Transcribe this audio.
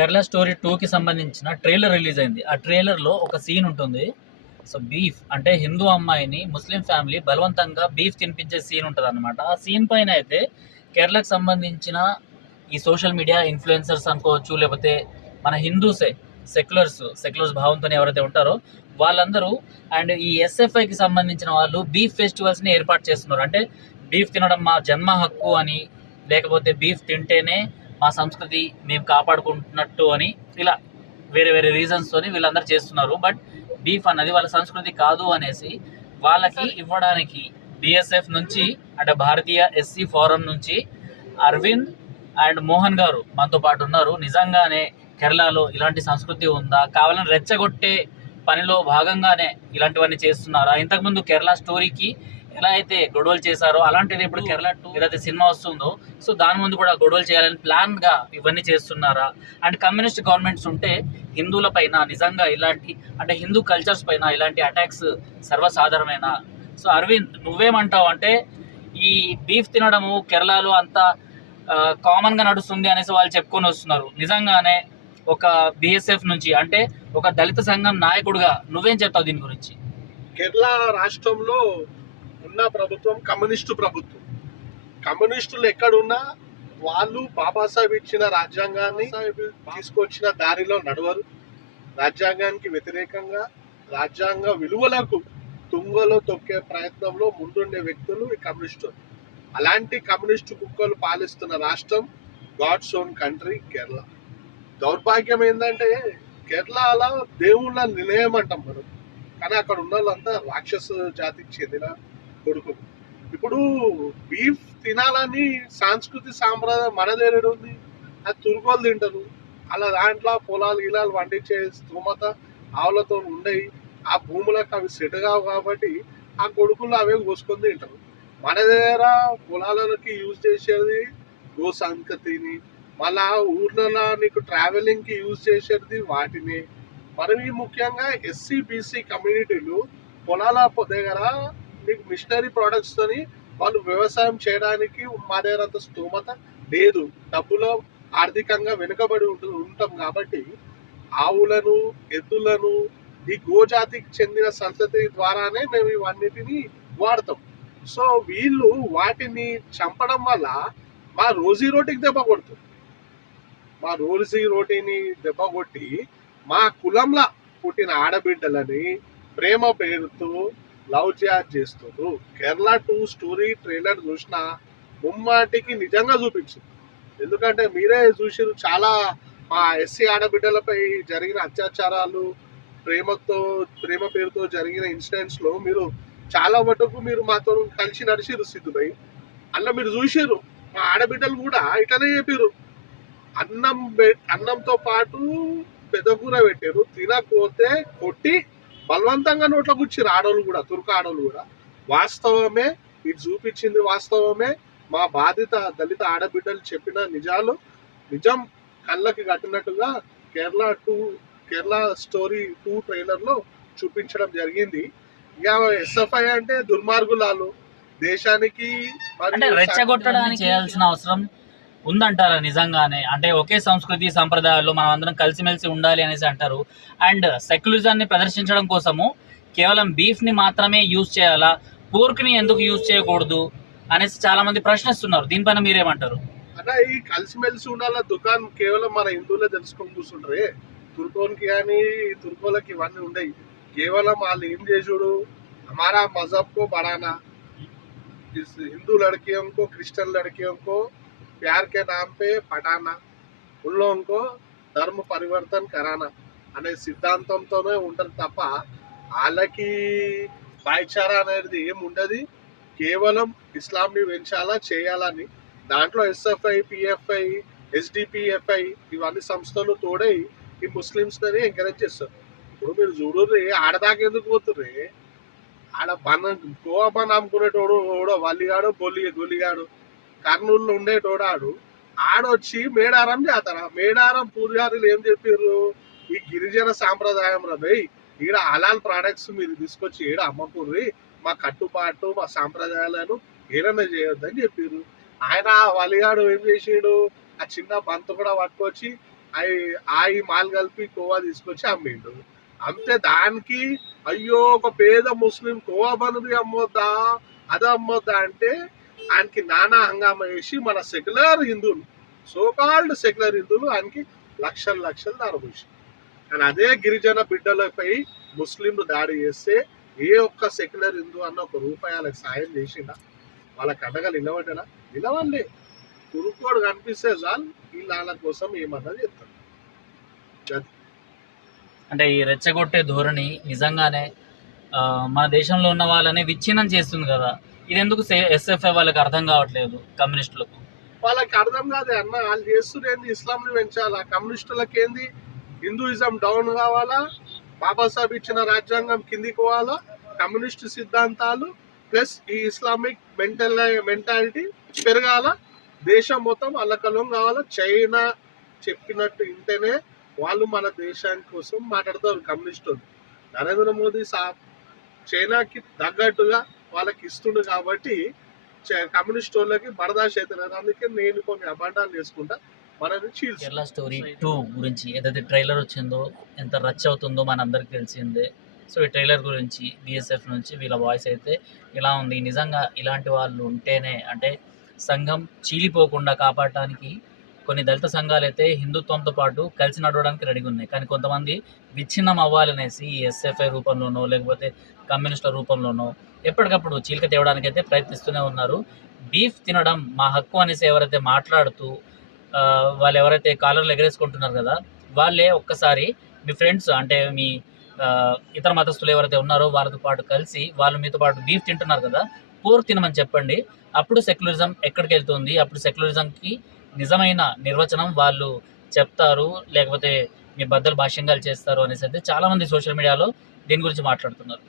Kerala story 2కి సంబంధించిన trailer release అయింది. ఆ ట్రైలర్లో ఒక సీన్ ఉంటుంది. సో బీఫ్ అంటే హిందూ అమ్మాయిని ముస్లిం ఫ్యామిలీ బలవంతంగా బీఫ్ తినిపించే సీన్ ఉంటుంది అనమాట. ఆ సీన్ పైన అయితే కేరళకు సంబంధించిన ఈ సోషల్ మీడియా ఇన్ఫ్లుయెన్సర్స్ అనుకోవచ్చు, లేకపోతే మన హిందూసే సెక్యులర్స్ భావంతో ఎవరైతే ఉంటారో వాళ్ళందరూ అండ్ ఈ ఎస్ఎఫ్ఐకి సంబంధించిన వాళ్ళు బీఫ్ ఫెస్టివల్స్ని ఏర్పాటు చేస్తున్నారు. అంటే బీఫ్ తినడం మా జన్మ హక్కు అని, లేకపోతే బీఫ్ తింటేనే మా సంస్కృతి మేము కాపాడుకుంటున్నట్టు అని, ఇలా వేరే వేరే రీజన్స్తోని వీళ్ళందరూ చేస్తున్నారు. బట్ బీఫ్ అన్నది వాళ్ళ సంస్కృతి కాదు అనేసి వాళ్ళకి ఇవ్వడానికి బిఎస్ఎఫ్ నుంచి అంటే భారతీయ ఎస్సీ ఫోరం నుంచి అరవింద్ అండ్ మోహన్ గారు మనతో పాటు ఉన్నారు. నిజంగానే కేరళలో ఇలాంటి సంస్కృతి ఉందా, కావాలని రెచ్చగొట్టే పనిలో భాగంగానే ఇలాంటివన్నీ చేస్తున్నారా? ఇంతకుముందు కేరళ స్టోరీకి ఎలా అయితే గొడవలు చేశారో అలాంటిది ఇప్పుడు కేరళ 2 ఏదైతే సినిమా వస్తుందో సో దాని ముందు కూడా గొడవలు చేయాలని ప్లాన్గా ఇవన్నీ చేస్తున్నారా? అండ్ కమ్యూనిస్ట్ గవర్నమెంట్స్ ఉంటే హిందువుల పైన నిజంగా ఇలాంటి అంటే హిందూ కల్చర్స్ పైన ఇలాంటి అటాక్స్ సర్వసాధారణమైన. సో అరవింద్ నువ్వేమంటావు? అంటే ఈ బీఫ్ తినడము కేరళలో అంతా కామన్గా నడుస్తుంది అనేసి వాళ్ళు చెప్పుకొని వస్తున్నారు. నిజంగానే ఒక బిఎస్ఎఫ్ నుంచి అంటే ఒక దళిత సంఘం నాయకుడిగా నువ్వేం చెప్తావు దీని గురించి? కేరళ రాష్ట్రంలో ఉన్న ప్రభుత్వం కమ్యూనిస్టు ప్రభుత్వం. కమ్యూనిస్టులు ఎక్కడున్నా వాళ్ళు బాబాసాహెబ్ ఇచ్చిన రాజ్యాంగాన్ని తీసుకొచ్చిన దారిలో నడవరు. రాజ్యాంగానికి వ్యతిరేకంగా రాజ్యాంగ విలువలకు తుంగలో తొక్కే ప్రయత్నంలో ముందుండే వ్యక్తులు ఈ కమ్యూనిస్టులు. అలాంటి కమ్యూనిస్టు కుక్కలు పాలిస్తున్న రాష్ట్రం గాడ్స్ ఓన్ కంట్రీ కేరళ. దౌర్భాగ్యం ఏంటంటే కేరళలో దేవుళ్ళ నిలయం అంటాం మనం, కానీ అక్కడ ఉన్న వాళ్ళంతా రాక్షస జాతికి చెందిన కొడుకులు. ఇప్పుడు బీఫ్ తినాలని సాంస్కృతిక సాంప్రదాయం మన దగ్గర ఉంది, అది తురుకోలు తింటారు. అలా దాంట్లో పొలాలు గిలాలు పండించే స్తోమత ఆవులతో ఉండయి, ఆ భూములకు అవి సెట్ కావు కాబట్టి ఆ కొడుకులు అవే కోసుకొని తింటారు. మన దగ్గర పొలాలకి యూజ్ చేసేది గో సంకతిని, మళ్ళా ఊర్లలో నీకు ట్రావెలింగ్కి యూజ్ చేసేది వాటిని. మరి ముఖ్యంగా ఎస్సీ బీసీ కమ్యూనిటీలు పొలాల దగ్గర మీకు మిషనరీ ప్రోడక్ట్స్తోని వాళ్ళు వ్యవసాయం చేయడానికి మా దగ్గర అంత స్తోమత లేదు, డబ్బులో ఆర్థికంగా వెనుకబడి ఉంటాం కాబట్టి ఆవులను ఎద్దులను ఈ గోజాతికి చెందిన సంతతి ద్వారానే మేము ఇవన్నిటిని వాడతాం. సో వీళ్ళు వాటిని చంపడం వల్ల మా రోజీ రోటీకి దెబ్బ కొడుతుంది. మా రోజీ రోటీని దెబ్బ కొట్టి మా కులంలో పుట్టిన ఆడబిడ్డలని ప్రేమ పేరుతో లవ్ జిహాద్ చేస్తారు. కేరళ 2 స్టోరీ ట్రైలర్ చూసిన ముమ్మాటికి నిజంగా చూపించింది. ఎందుకంటే మీరే చూసారు, చాలా మా ఎస్సీ ఆడబిడ్డలపై జరిగిన అత్యాచారాలు, ప్రేమ పేరుతో జరిగిన ఇన్సిడెంట్స్లో మీరు చాలా మటుకు మీరు మాతో కలిసి నడిచిరు సిద్ధుపై. అలా మీరు చూసారు మా ఆడబిడ్డలు కూడా ఇట్లనే చెప్పారు. అన్నంతో పాటు పెద్దకూర పెట్టారు, తినకపోతే కొట్టి బలవంతంగా నోట్ల కూర్చారు ఆడోళ్ళు కూడా, తుర్క ఆడోళ్ళు కూడా. వాస్తవమే, ఇది చూపించింది వాస్తవమే. మా బాధిత దళిత ఆడబిడ్డలు చెప్పిన నిజం కళ్ళకి కట్టినట్టుగా కేరళ స్టోరీ 2 ట్రైలర్లో చూపించడం జరిగింది. ఇక ఎస్ఎఫ్ఐ అంటే దుర్మార్గులాలు, దేశానికి అంటే రెచ్చగొట్టడానికి చేయాల్సిన అవసరం ఉందంటారా నిజంగానే? అంటే ఒకే సంస్కృతి సంప్రదాయాల్లో మనం అందరం కలిసిమెలిసి ఉండాలి అనేసి అంటారు. అండ్ సెక్యులరిజాన్ని ప్రదర్శించడం కోసము కేవలం బీఫ్ని మాత్రమే యూజ్ చేయాలా, పోర్క్ని ఎందుకు యూజ్ చేయకూడదు అనేసి చాలా మంది ప్రశ్నిస్తున్నారు. దీనిపైన మీరేమంటారు? అంటే ఈ కలిసిమెలిసి ఉండాల దుకాణం కేవలం మన హిందువులే తెలుసుకొని కూర్చుంటారే. తుర్కోన్కి కానీ తుర్కోలకి ఇవన్నీ ఉండయి. కేవలం వాళ్ళు ఏం చేసుడు, हमारा मजहब को बढ़ाना, इस हिंदू लड़कियों को क्रिश्चियन लड़कियों को प्यार के नाम पे पटाना, उन लोगों को धर्म परिवर्तन कराना అనే సిద్ధాంతంతోనే ఉంటారు తప్ప వాళ్ళకి భాయిచారా అనేది ఏమి ఉండదు. కేవలం ఇస్లాంని పెంచాలా చేయాలని దాంట్లో ఎస్ఎఫ్ఐ, పిఎఫ్ఐ, ఎస్డిపిఎఫ్ఐ ఇవన్నీ సంస్థలు తోడై ఈ ముస్లిమ్స్ని ఎంకరేజ్ చేస్తారు. ఇప్పుడు మీరు చూడుర్రి, ఆడదాకెందుకు పోతుర్రి, ఆడ గోవా బన్ అమ్ముకునేటోడు ఓడో వల్లిగాడు గొల్లిగాడు కర్నూలులో ఉండేటోడాడు ఆడొచ్చి మేడారం జాతర, మేడారం పూజారులు ఏం చెప్పారు, ఈ గిరిజన సాంప్రదాయం రబై ఈడ హలాల్ ప్రొడక్ట్స్ మీరు తీసుకొచ్చి ఈడ అమ్మకూర్రి, మా కట్టుబాటు మా సాంప్రదాయాలను హేళన చేయొద్దని చెప్పారు. ఆయన వలిగాడు ఏం చేసాడు, ఆ చిన్న బంత కూడా పట్టుకొచ్చి అవి మాల్ కలిపి కోవా తీసుకొచ్చి అమ్మిండు. అంతే. దానికి అయ్యో ఒక పేద ముస్లిం కోవా బనుది అమ్మొద్దా, అది అమ్మొద్దా అంటే ఆయనకి నానా హంగామా వేసి మన సెక్యులర్ హిందువులు, సోకాల్డ్ సెక్యులర్ హిందువులు ఆయనకి లక్షలు లక్షలు దారబోసి. కానీ అదే గిరిజన బిడ్డలపై ముస్లింలు దాడి చేస్తే ఏ ఒక్క సెక్యులర్ హిందూ అన్న ఒక రూపాయి వాళ్ళకి సాయం చేసిండా? వాళ్ళకి అండగా నిలబడ్డా? నిలవలే. కురుకోడు కనిపిస్తే చాలు వీళ్ళు వాళ్ళ కోసం ఏమన్నా చెప్తారు. అంటే ఈ రెచ్చగొట్టే ధోరణి నిజంగానే మన దేశంలో ఉన్న వాళ్ళని విచ్ఛిన్నం చేస్తుంది కదా. ఇది ఎందుకు ఎస్ఎఫ్ఐ వాళ్ళకి అర్థం కావట్లేదు కమ్యూనిస్టులకు? వాళ్ళకి అర్థం కాదే అన్న. వాళ్ళు చేస్తున్నది ఇస్లాంని పెంచాలా, కమ్యూనిస్టులకి ఏంది హిందూయిజం డౌన్ కావాలా, బాబాసాహెబ్ ఇచ్చిన రాజ్యాంగం కిందికి పోవాలా, కమ్యూనిస్ట్ సిద్ధాంతాలు ప్లస్ ఈ ఇస్లామిక్ మెంటాలిటీ పెరగాల, దేశం మొత్తం అల్లకల్లం కావాలా. చైనా చెప్పినట్టు ఇంటనే వాళ్ళు మన దేశాని కోసం మాట్లాడతారు కమ్యూనిస్టులు. నరేంద్ర మోదీ చైనాకి తగ్గట్టుగా వాళ్ళకి ఇస్తుండు కాబట్టి కమ్యూనిస్ట్ వాళ్ళకి బరదాష్ అవుతున్నారు. అందుకే నేను కొన్ని అబండాలు చేసుకుంటా మనని చీల్చి. కేరళ స్టోరీ 2 గురించి ఏదైతే ట్రైలర్ వచ్చిందో ఎంత రచ్ అవుతుందో మనందరికి తెలిసిందే. సో ఈ ట్రైలర్ గురించి బిఎస్ఎఫ్ నుంచి వీళ్ళ వాయిస్ అయితే ఇలా ఉంది. నిజంగా ఇలాంటి వాళ్ళు ఉంటేనే, అంటే సంఘం చీలిపోకుండా కాపాడటానికి కొన్ని దళిత సంఘాలు అయితే హిందుత్వంతో పాటు కలిసి నడవడానికి రెడీగా ఉన్నాయి. కానీ కొంతమంది విచ్ఛిన్నం అవ్వాలనేసి ఎస్ఎఫ్ఐ రూపంలోనో లేకపోతే కమ్యూనిస్టుల రూపంలోనో ఎప్పటికప్పుడు చీలిక తేవడానికి అయితే ప్రయత్నిస్తూనే ఉన్నారు. బీఫ్ తినడం మా హక్కు అనేసి ఎవరైతే మాట్లాడుతూ వాళ్ళు ఎవరైతే కాలర్లు ఎగరేసుకుంటున్నారు కదా, వాళ్ళే ఒక్కసారి మీ ఫ్రెండ్స్ అంటే మీ ఇతర మతస్థులు ఎవరైతే ఉన్నారో వాళ్ళతో పాటు కలిసి వాళ్ళు మీతో పాటు బీఫ్ తింటున్నారు కదా, పోర్క్ తినమని చెప్పండి. అప్పుడు సెక్యులరిజం ఎక్కడికి వెళ్తుంది, అప్పుడు సెక్యులరిజంకి నిజమైన నిర్వచనం వాళ్ళు చెప్తారు, లేకపోతే మీ బద్దలు భాష్యంగాలు చేస్తారు అనేసి అయితే చాలామంది సోషల్ మీడియాలో దీని గురించి మాట్లాడుతున్నారు.